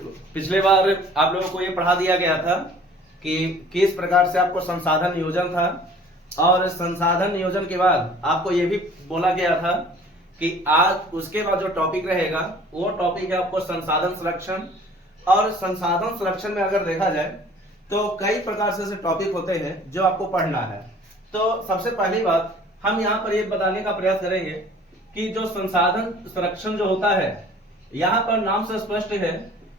पिछले बार आप लोगों को ये पढ़ा दिया गया था कि किस प्रकार से आपको संसाधन नियोजन था, और संसाधन नियोजन के बाद आपको ये भी बोला गया था कि आज उसके बाद जो टॉपिक रहेगा वो टॉपिक है आपको संसाधन संरक्षण। और संसाधन संरक्षण में अगर देखा जाए तो कई प्रकार से टॉपिक होते हैं जो आपको पढ़ना है। तो सबसे पहली बात हम यहाँ पर ये बताने का प्रयास करेंगे कि जो संसाधन संरक्षण जो होता है, यहाँ पर नाम से स्पष्ट है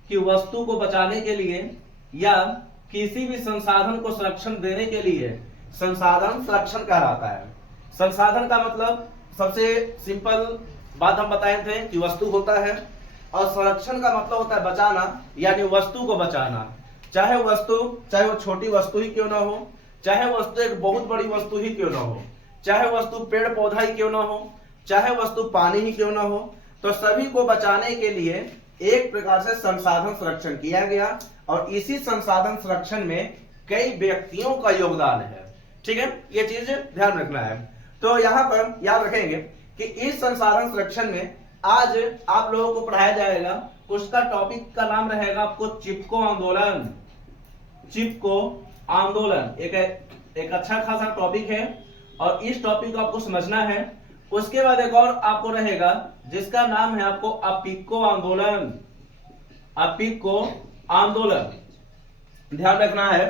कि वस्तु को बचाने के लिए या किसी भी संसाधन को संरक्षण देने के लिए संसाधन संरक्षण कहलाता है। संसाधन का मतलब सबसे सिंपल बात हम बताए थे कि वस्तु होता है, और संरक्षण का मतलब होता है बचाना, यानी वस्तु को बचाना। चाहे वो छोटी वस्तु ही क्यों ना हो, चाहे वस्तु एक बहुत बड़ी वस्तु ही क्यों ना हो, चाहे वस्तु पेड़ पौधा ही क्यों ना हो, चाहे वस्तु पानी ही क्यों ना हो, तो सभी को बचाने के लिए एक प्रकार से संसाधन संरक्षण किया गया। और इसी संसाधन संरक्षण में कई व्यक्तियों का योगदान है। ठीक है, ये चीज ध्यान रखना है। तो यहाँ पर याद रखेंगे कि इस संसाधन संरक्षण में आज आप लोगों को पढ़ाया जाएगा, उसका टॉपिक का नाम रहेगा आपको चिपको आंदोलन। चिपको आंदोलन एक अच्छा खासा टॉपिक है और इस टॉपिक को आपको समझना है। उसके बाद एक और आपको रहेगा जिसका नाम है आपको अपिको आंदोलन। अपिको आंदोलन ध्यान रखना है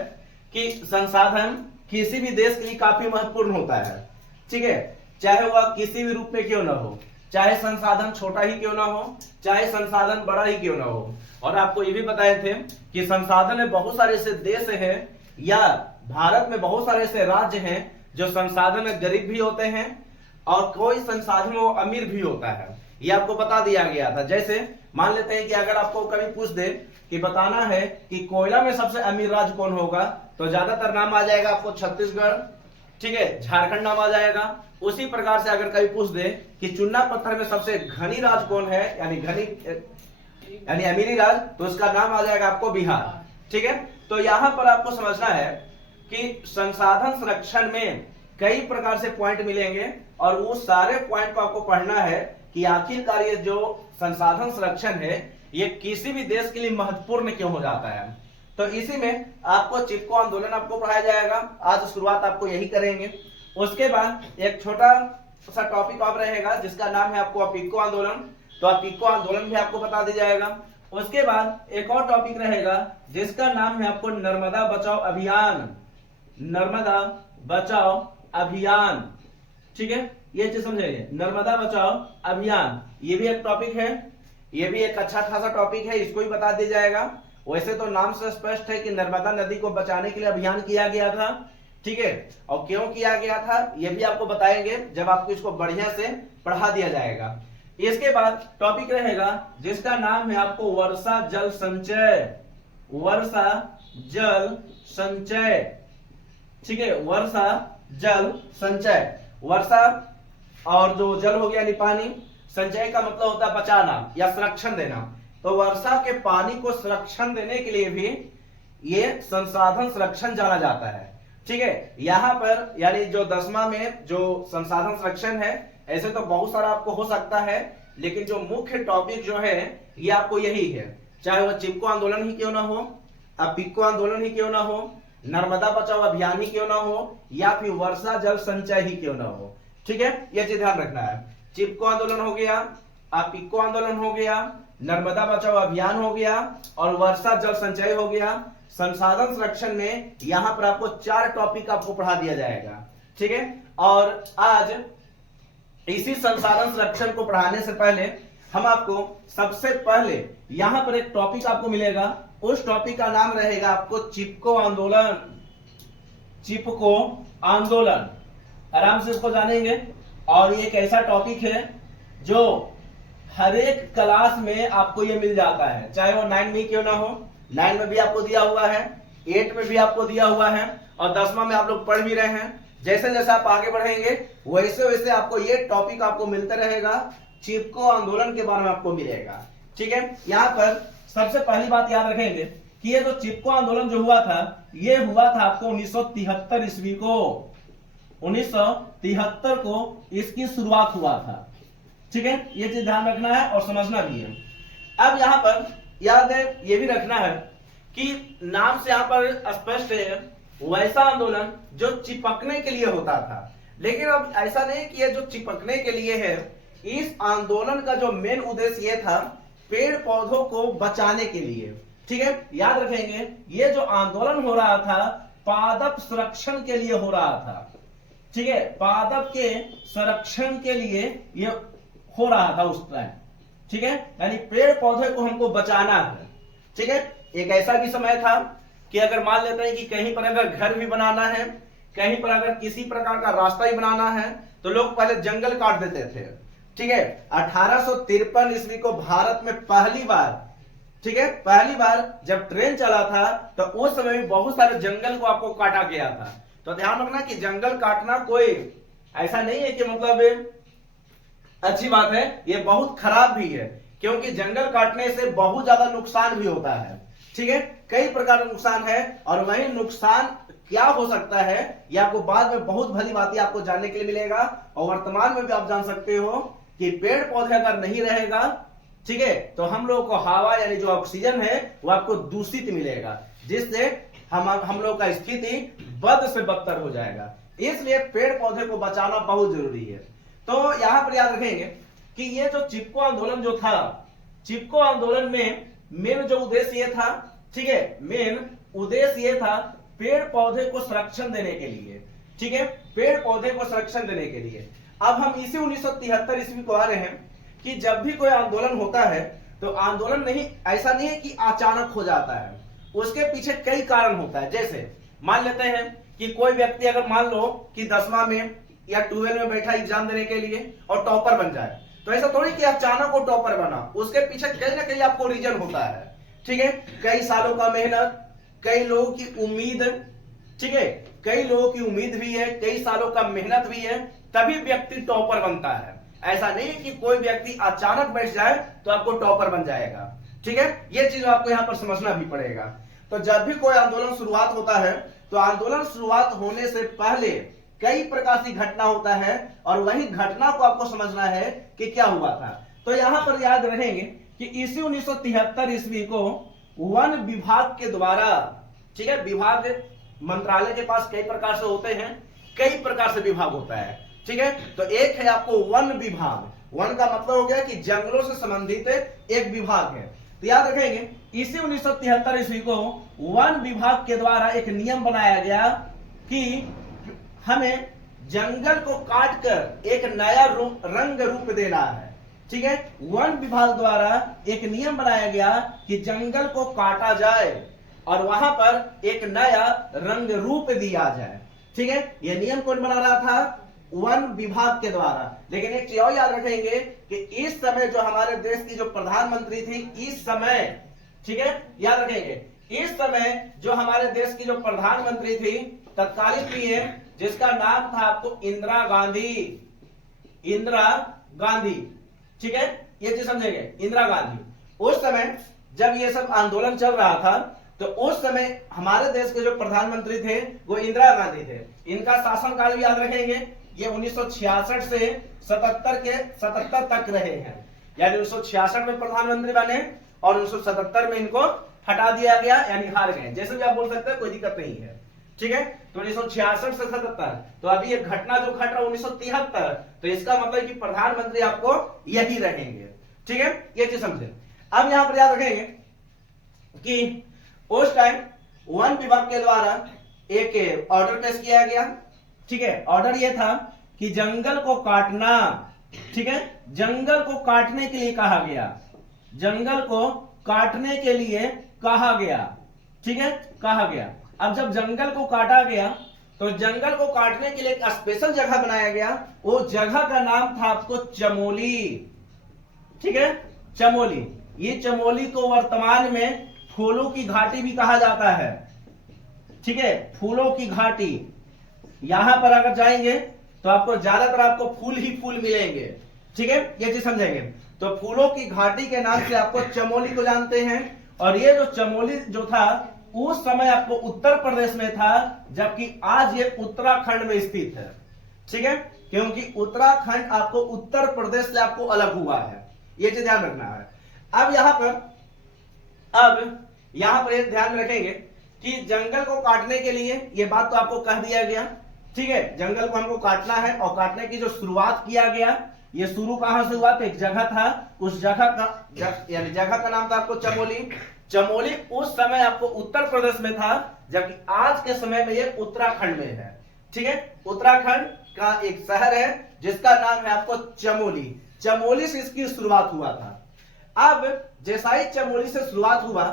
कि संसाधन किसी भी देश के लिए काफी महत्वपूर्ण होता है। ठीक है, चाहे वह किसी भी रूप में क्यों ना हो, चाहे संसाधन छोटा ही क्यों ना हो, चाहे संसाधन बड़ा ही क्यों ना हो। और आपको ये भी बताए थे कि संसाधन में बहुत सारे ऐसे देश हैं या भारत में बहुत सारे ऐसे राज्य हैं जो संसाधन में गरीब भी होते हैं और कोई संसाधन में वो अमीर भी होता है। ये आपको बता दिया गया था। जैसे मान लेते हैं कि अगर आपको कभी पूछ दे कि बताना है कि कोयला में सबसे अमीर राज्य कौन होगा, तो ज्यादातर नाम आ जाएगा आपको छत्तीसगढ़, ठीक है, झारखंड नाम आ जाएगा। उसी प्रकार से अगर कभी पूछ दे कि चुन्ना पत्थर में सबसे घनी राज्य कौन है, यानी अमीरी राज्य, तो उसका नाम आ जाएगा आपको बिहार। ठीक है, तो यहाँ पर आपको समझना है कि संसाधन संरक्षण में कई प्रकार से पॉइंट मिलेंगे और वो सारे पॉइंट को आपको पढ़ना है कि आखिरकार ये जो संसाधन संरक्षण है ये किसी भी देश के लिए महत्वपूर्ण क्यों हो जाता है। तो इसी में आपको चिपको आंदोलन आपको पढ़ाया जाएगा। आज शुरुआत आपको यही करेंगे। उसके बाद एक छोटा सा टॉपिक और रहेगा जिसका नाम है आपको अपिको आंदोलन। तो अपिको आंदोलन भी आपको बता दिया जाएगा। उसके बाद एक और टॉपिक रहेगा जिसका नाम है आपको नर्मदा बचाओ अभियान। नर्मदा बचाओ अभियान, ठीक है, ये चीज समझेंगे, नर्मदा बचाओ अभियान। ये भी एक टॉपिक है, ये भी एक अच्छा खासा टॉपिक है, इसको ही बता दिया जाएगा। वैसे तो नाम से स्पष्ट है कि नर्मदा नदी को बचाने के लिए अभियान किया गया था। ठीक है, और क्यों किया गया था ये भी आपको बताएंगे जब आपको इसको बढ़िया से पढ़ा दिया जाएगा। इसके बाद टॉपिक रहेगा जिसका नाम है आपको वर्षा जल संचय। वर्षा जल संचय, ठीक है, वर्षा जल संचय। वर्षा और जो जल हो गया यानी पानी, संचय का मतलब होता है बचाना या संरक्षण देना। तो वर्षा के पानी को संरक्षण देने के लिए भी ये संसाधन संरक्षण जाना जाता है। ठीक है, यहाँ पर यानी जो 10वां में जो संसाधन संरक्षण है, ऐसे तो बहुत सारा आपको हो सकता है, लेकिन जो मुख्य टॉपिक जो है ये आपको यही है। चाहे वह चिपको आंदोलन ही क्यों ना हो, अपिको आंदोलन ही क्यों ना हो, नर्मदा बचाओ अभियान ही क्यों ना हो, या फिर वर्षा जल संचय ही क्यों ना हो। ठीक है, यह चीज ध्यान रखना है। चिपको आंदोलन हो गया, अपिको आंदोलन हो गया, नर्मदा बचाओ अभियान हो गया और वर्षा जल संचय हो गया। संसाधन संरक्षण में यहाँ पर आपको 4 टॉपिक आपको पढ़ा दिया जाएगा। ठीक है, और आज इसी संसाधन संरक्षण को पढ़ाने से पहले हम आपको सबसे पहले यहाँ पर एक टॉपिक आपको मिलेगा। उस टॉपिक का नाम रहेगा आपको चिपको आंदोलन। चिपको आंदोलन, आराम से इसको जानेंगे। और ये एक ऐसा टॉपिक है जो हर एक क्लास में आपको ये मिल जाता है, चाहे वो 9 में क्यों ना हो। 9 में भी आपको दिया हुआ है, 8 में भी आपको दिया हुआ है और 10वां में आप लोग पढ़ भी रहे हैं। जैसे जैसे आप आगे बढ़ेंगे वैसे वैसे आपको ये टॉपिक आपको मिलता रहेगा। चिपको आंदोलन के बारे में आपको मिलेगा। ठीक है, यहाँ पर सबसे पहली बात याद रखेंगे कि ये जो चिपको आंदोलन जो हुआ था ये हुआ था आपको 1973 ईस्वी को। 1973 को इसकी शुरुआत हुआ था। ठीक है, ये चीज ध्यान रखना है और समझना भी है। अब यहाँ पर याद है, ये भी रखना है कि नाम से यहां पर स्पष्ट है वैसा आंदोलन जो चिपकने के लिए होता था, लेकिन अब ऐसा नहीं कि ये जो चिपकने के लिए है, इस आंदोलन का जो मेन उद्देश्य ये था पेड़ पौधों को बचाने के लिए। ठीक है, याद रखेंगे ये जो आंदोलन हो रहा था पादप संरक्षण के लिए हो रहा था। ठीक है, पादप के संरक्षण के लिए ये हो रहा था उस टाइम। ठीक है, यानी पेड़ पौधे को हमको बचाना है। ठीक है, एक ऐसा भी समय था कि अगर मान लेते हैं कि कहीं पर अगर घर भी बनाना है, कहीं पर अगर किसी प्रकार का रास्ता ही बनाना है, तो लोग पहले जंगल काट देते थे। ठीक है, 1853 ईस्वी को भारत में पहली बार, ठीक है, पहली बार जब ट्रेन चला था तो उस समय भी बहुत सारे जंगल को आपको काटा गया था। तो ध्यान रखना कि जंगल काटना कोई ऐसा नहीं है कि मतलब अच्छी बात है, ये बहुत खराब भी है, क्योंकि जंगल काटने से बहुत ज्यादा नुकसान भी होता है। ठीक है, कई प्रकार का नुकसान है, और वही नुकसान क्या हो सकता है ये आपको बाद में बहुत भली बातें आपको जानने के लिए मिलेगा, और वर्तमान में भी आप जान सकते हो कि पेड़ पौधे अगर नहीं रहेगा, ठीक है, तो हम लोगों को हवा यानी जो ऑक्सीजन है वो आपको दूषित मिलेगा, जिससे हम लोग का स्थिति बद से बदतर हो जाएगा। इसलिए पेड़ पौधे को बचाना बहुत जरूरी है। तो यहां पर याद रखेंगे कि ये जो चिपको आंदोलन जो था, चिपको आंदोलन में मेन जो उद्देश्य ये था, ठीक है, मेन उद्देश्य ये था पेड़ पौधे को संरक्षण देने के लिए। ठीक है, पेड़ पौधे को संरक्षण देने के लिए। अब हम इसी 1973 ईस्वी को आ रहे हैं कि जब भी कोई आंदोलन होता है तो आंदोलन नहीं, ऐसा नहीं है कि अचानक हो जाता है, उसके पीछे कई कारण होता है। जैसे मान लेते हैं कि कोई व्यक्ति अगर मान लो कि 10वां में या 12 में बैठा एग्जाम देने के लिए और टॉपर बन जाए, तो ऐसा थोड़ी कि अचानक वो टॉपर बना, उसके पीछे कहीं ना कहीं आपको रीजन होता है। ठीक है, कई सालों का मेहनत, कई लोगों की उम्मीद, ठीक है, कई लोगों की उम्मीद भी है, कई सालों का मेहनत भी है, तभी व्यक्ति टॉपर बनता है। ऐसा नहीं कि कोई व्यक्ति अचानक बैठ जाए तो आपको टॉपर बन जाएगा। ठीक है, ये चीज आपको यहां पर समझना भी पड़ेगा। तो जब भी कोई आंदोलन शुरुआत होता है तो आंदोलन शुरुआत होने से पहले कई प्रकार की घटना होता है, और वही घटना को आपको समझना है कि क्या हुआ था। तो यहां पर याद रहेंगे कि इसी 1973 ईस्वी को वन विभाग के द्वारा, ठीक है, विभाग मंत्रालय के पास कई प्रकार से होते हैं, कई प्रकार से विभाग होता है। ठीक है, तो एक है आपको वन विभाग, वन का मतलब हो गया कि जंगलों से संबंधित एक विभाग है। तो याद रखेंगे इसी 1973 ईस्वी को वन विभाग के द्वारा एक नियम बनाया गया कि हमें जंगल को काटकर एक नया रंग रूप देना है। ठीक है, वन विभाग द्वारा एक नियम बनाया गया कि जंगल को काटा जाए और वहां पर एक नया रंग रूप दिया जाए। ठीक है, यह नियम कौन बना रहा था? वन विभाग के द्वारा। लेकिन एक चीज और याद रखेंगे कि इस समय जो हमारे देश की जो प्रधानमंत्री थी, इस समय, ठीक है, याद रखेंगे इस समय जो हमारे देश की जो प्रधानमंत्री थी तत्कालीन पीएम, जिसका नाम था आपको इंदिरा गांधी। इंदिरा गांधी, ठीक है, ये चीज समझेंगे, इंदिरा गांधी। उस समय जब ये सब आंदोलन चल रहा था तो उस समय हमारे देश के जो प्रधानमंत्री थे वो इंदिरा गांधी थे। इनका शासनकाल भी याद रखेंगे, ये 1966 से 77 तक रहे हैं, यानी 1966 में प्रधानमंत्री बने और 1977 में इनको हटा दिया गया, यानी हार गए। जैसे भी आप बोल सकते हैं, कोई दिक्कत नहीं है। ठीक है, तो 1966 से 77, तो अभी एक घटना जो घट रहा 1973, तो इसका मतलब कि प्रधानमंत्री आपको यही रहेंगे। ठीक है, ये चीज समझे। अब यहां पर याद रखेंगे कि उस टाइम वन विभाग के द्वारा एक ऑर्डर पेश किया गया। ठीक है, ऑर्डर यह था कि जंगल को काटना, ठीक है, जंगल को काटने के लिए कहा गया, जंगल को काटने के लिए कहा गया। ठीक है, कहा गया। अब जब जंगल को काटा गया तो जंगल को काटने के लिए एक स्पेशल जगह बनाया गया, वो जगह का नाम था आपको चमोली। ठीक है, चमोली। ये चमोली को वर्तमान में फूलों की घाटी भी कहा जाता है। ठीक है, फूलों की घाटी। यहां पर अगर जाएंगे तो आपको ज्यादातर आपको फूल ही फूल मिलेंगे। ठीक है, ये चीज समझेंगे। तो फूलों की घाटी के नाम से आपको चमोली को जानते हैं। और ये जो चमोली जो था उस समय आपको उत्तर प्रदेश में था, जबकि आज ये उत्तराखंड में स्थित है। ठीक है, क्योंकि उत्तराखंड आपको उत्तर प्रदेश से आपको अलग हुआ है, ये चीज ध्यान रखना है। अब यहां पर अब यहां पर एक ध्यान में रखेंगे कि जंगल को काटने के लिए, ये बात तो आपको कह दिया गया, ठीक है, जंगल को हमको काटना है और काटने की जो शुरुआत किया गया, ये शुरू कहां से हुआ, तो एक जगह था, उस जगह का यानी जगह का नाम था आपको चमोली। चमोली उस समय आपको उत्तर प्रदेश में था, जबकि आज के समय में ये उत्तराखंड में है। ठीक है, उत्तराखंड का एक शहर है जिसका नाम है आपको चमोली। चमोली से इसकी शुरुआत हुआ था। अब जैसा ही चमोली से शुरुआत हुआ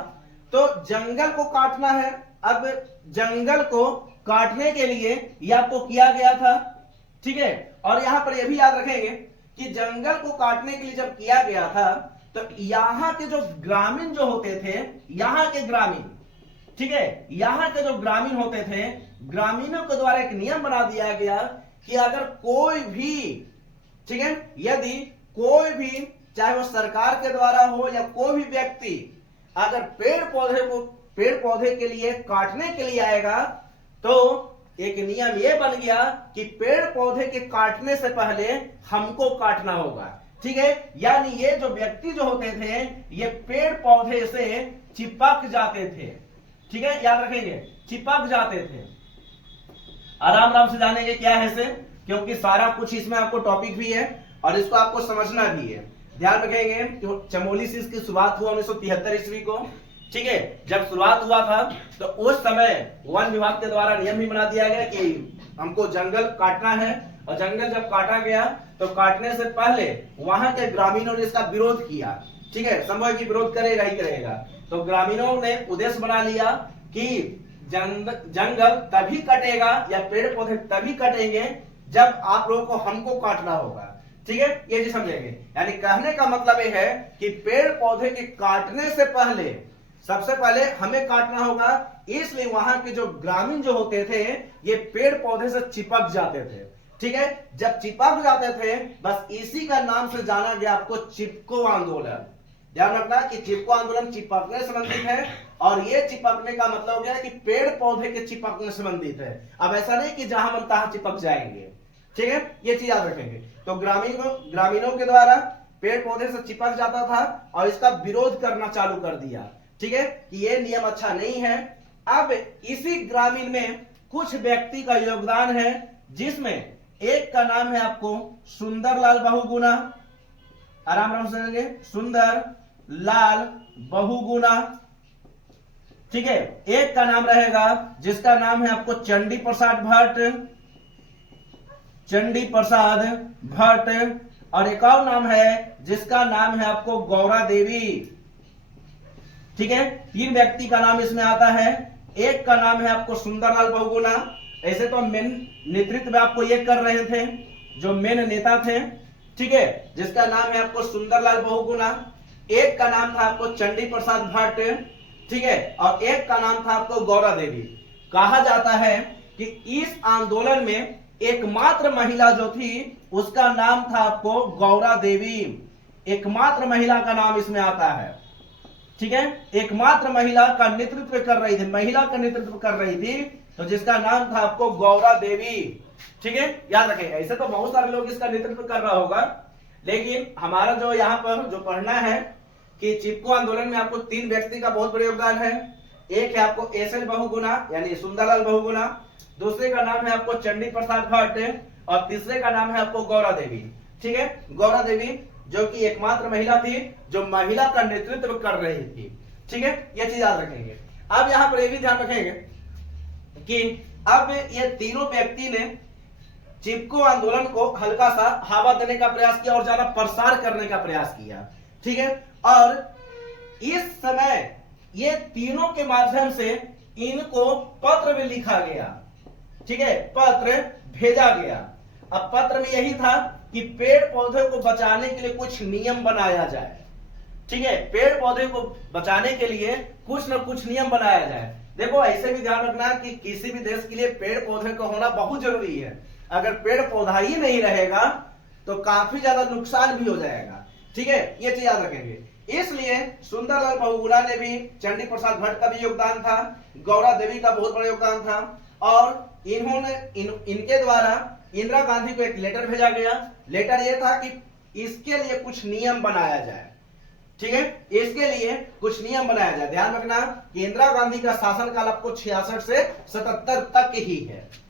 तो जंगल को काटना है। अब जंगल को काटने के लिए ये आपको किया गया था, ठीक है। और यहां पर यह भी याद रखेंगे कि जंगल को काटने के लिए जब किया गया था तो यहां के जो ग्रामीण जो होते थे, यहां के ग्रामीण, ठीक है, यहां के जो ग्रामीण होते थे, ग्रामीणों के द्वारा एक नियम बना दिया गया कि अगर कोई भी, ठीक है, यदि कोई भी, चाहे वो सरकार के द्वारा हो या कोई भी व्यक्ति, अगर पेड़ पौधे के लिए काटने के लिए आएगा तो एक नियम ये बन गया कि पेड़ पौधे के काटने से पहले हमको काटना होगा। ठीक है, यानी ये जो व्यक्ति जो होते थे ये पेड़ पौधे से चिपक जाते थे। ठीक है, याद रखेंगे, चिपक जाते थे। आराम आराम से जानेंगे क्या है इसे, क्योंकि सारा कुछ इसमें आपको टॉपिक भी है और इसको आपको समझना भी है। ध्यान रखेंगे कि चमोली से इसकी शुरुआत हुआ 1973 ईस्वी को। ठीक है, जब शुरुआत हुआ था तो उस समय वन विभाग के द्वारा नियम भी बना दिया गया कि हमको जंगल काटना है, और जंगल जब काटा गया तो काटने से पहले वहां के ग्रामीणों ने इसका विरोध किया। ठीक है, संभव कि विरोध करेगा ही करेगा, तो ग्रामीणों ने उद्देश्य बना लिया कि जंगल तभी कटेगा या पेड़ पौधे तभी कटेंगे जब आप लोगों को हमको काटना होगा। ठीक है, ये जी समझेंगे। यानी कहने का मतलब ये है कि पेड़ पौधे के काटने से पहले सबसे पहले हमें काटना होगा, इसलिए वहां के जो ग्रामीण जो होते थे ये पेड़ पौधे से चिपक जाते थे। ठीक है, जब चिपक जाते थे बस इसी का नाम से जाना गया आपको चिपको आंदोलन। ध्यान रखना कि चिपको आंदोलन चिपकने संबंधित है, और ये चिपकने का मतलब हो गया कि पेड़ पौधे के चिपकने संबंधित है। अब ऐसा नहीं कि जहां मन तहां चिपक जाएंगे। ठीक है, ये चीज याद रखेंगे। तो ग्रामीणों के द्वारा पेड़ पौधे से चिपक जाता था और इसका विरोध करना चालू कर दिया। ठीक है, कि ये नियम अच्छा नहीं है। अब इसी ग्रामीण में कुछ व्यक्ति का योगदान है, जिसमें एक का नाम है आपको सुंदरलाल बहुगुणा। आराम आराम से सुनेंगे, सुंदर लाल बहुगुणा। ठीक है, एक का नाम रहेगा जिसका नाम है आपको चंडी प्रसाद भट्ट, चंडी प्रसाद भट्ट। और एक और नाम है जिसका नाम है आपको गौरा देवी। ठीक है, तीन व्यक्ति का नाम इसमें आता है। एक का नाम है आपको सुंदरलाल बहुगुणा। ऐसे तो मेन नेतृत्व में आपको ये कर रहे थे जो मेन नेता थे। ठीक है, जिसका नाम है आपको सुंदरलाल बहुगुणा। एक का नाम था आपको चंडी प्रसाद भट्ट। ठीक है, और एक का नाम था आपको गौरा देवी। कहा जाता है कि इस आंदोलन में एकमात्र महिला जो थी उसका नाम था आपको गौरा देवी। एकमात्र महिला का नाम इसमें आता है। ठीक है, एकमात्र महिला का नेतृत्व कर रही थी, महिला का नेतृत्व कर रही थी, तो जिसका नाम था आपको गौरा देवी। ठीक है, याद रखें। ऐसे तो बहुत सारे लोग इसका नेतृत्व कर रहा होगा, लेकिन हमारा जो यहाँ पर जो पढ़ना है कि चिपको आंदोलन में आपको तीन व्यक्ति का बहुत बड़ा योगदान है। एक है आपको एसएल बहुगुणा यानी सुंदरलाल बहुगुणा, दूसरे का नाम है आपको चंडी प्रसाद भट्ट, और तीसरे का नाम है आपको गौरा देवी। ठीक है, गौरा देवी जो कि एकमात्र महिला थी जो महिला का नेतृत्व कर रही थी। ठीक है, ये चीज याद रखेंगे। अब यहां पर यह भी ध्यान रखेंगे कि अब ये तीनों व्यक्ति ने चिपको आंदोलन को हल्का सा हवा देने का प्रयास किया और ज्यादा प्रसार करने का प्रयास किया। ठीक है, और इस समय ये तीनों के माध्यम से इनको पत्र भी लिखा गया। ठीक है, पत्र भेजा गया। अब पत्र में यही था कि पेड़ पौधे को बचाने के लिए कुछ नियम बनाया जाए। ठीक है, पेड़ पौधे को बचाने के लिए कुछ न कुछ नियम बनाया जाए। देखो, ऐसे भी ध्यान रखना कि किसी भी देश के लिए पेड़ पौधे का होना बहुत जरूरी है। अगर पेड़ पौधा ही नहीं रहेगा तो काफी ज्यादा नुकसान भी हो जाएगा। ठीक है, ये चीज याद रखेंगे। इसलिए सुंदरलाल बहुगुणा ने भी, चंडी प्रसाद भट्ट का भी योगदान था, गौरा देवी का बहुत बड़ा योगदान था, और इन्होंने इनके द्वारा इंदिरा गांधी को एक लेटर भेजा गया। लेटर यह था कि इसके लिए कुछ नियम बनाया जाए। ठीक है, इसके लिए कुछ नियम बनाया जाए। ध्यान रखना कि इंदिरा गांधी का शासनकाल आपको 66 से 77 तक ही है।